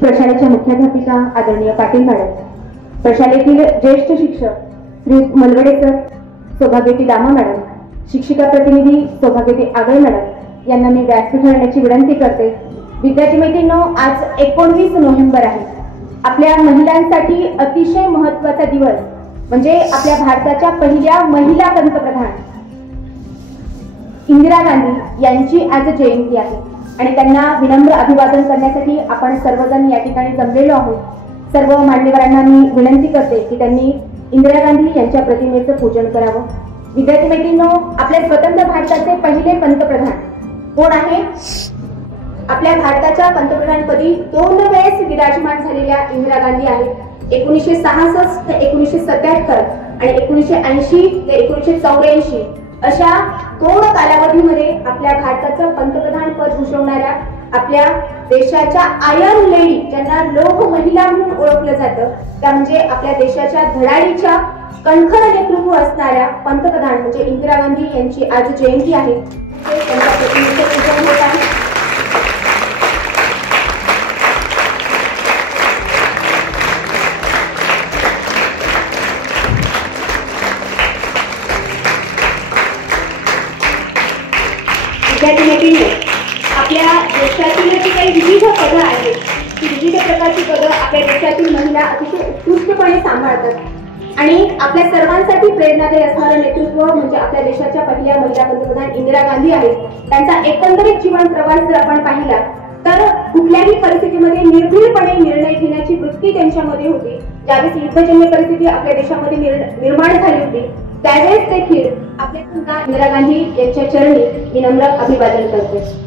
प्रशालेच्या मुख्याध्यापिका आदरणीय पाटील मॅडम, प्रशालेतील ज्येष्ठ शिक्षक श्री मलवडे सर, सौभाग्यवती दामा मॅडम, शिक्षिका प्रतिनिधी सौभाग्यवती आगळे मॅडम यांना मी व्यासपीठावर येण्याची विनंती करते। विद्यार्थी मैत्रिणींनो, आज 19 नोव्हेंबर आहे। आपल्या महिलांसाठी अतिशय महत्त्वाचा दिवस म्हणजे आपल्या भारताच्या पहिल्या महिला पंतप्रधान इंदिरा गांधी यांची आज जयंती आहे आणि त्यांना विनम्र अभिवादन करण्यासाठी आपण सर्वजण या ठिकाणी जमलेलो आहोत। सर्व मान्यवरांना मी विनंती करते की त्यांनी इंदिरा गांधी यांच्या प्रतिमेचं पूजन करावं। विद्यार्थी मैत्रिणींनो, आपल्या स्वतंत्र भारताचे पहिले पंतप्रधान कोण आहे? आपल्या भारताच्या पंतप्रधानपदी 2 वेळेस विराजमान झालेल्या इंदिरा गांधी आहेत। 1966 ते 1977 आणि 1980 ते 1984 अशा 2 कालावधीमध्ये आपल्या भारताचं पंतप्रधान पद भूषवणाऱ्या आपल्या देशाच्या आयर्न लेडी, ज्यांना लोक महिला म्हणून ओळखलं जातं, त्या म्हणजे आपल्या देशाच्या धडाडीच्या कणखर नेतृत्व असणाऱ्या पंतप्रधान म्हणजे इंदिरा गांधी यांची आज जयंती आहे। त्यांच्या प्रतिमेचं पूजन होत आहे। आपल्या देशातील जी काही विविध पदं आहेत, ती विविध प्रकारची पदं आपल्या देशातील महिला अतिशय उत्कृष्टपणे सांभाळतात आणि आपल्या सर्वांसाठी प्रेरणादायी असणारं नेतृत्व म्हणजे आपल्या देशाच्या पहिल्या महिला पंतप्रधान इंदिरा गांधी आहेत। त्यांचा एकंदरीत जीवन प्रवास जर आपण पाहिला तर कुठल्याही परिस्थितीमध्ये निर्भीडपणे निर्णय घेण्याची वृत्ती त्यांच्यामध्ये होती। ज्यावेळेस युद्धजन्य परिस्थिती आपल्या देशामध्ये निर्माण झाली होती त्यावेळेस देखील आपल्या इंदिरा गांधी यांच्या चरणी विनम्र अभिवादन करते।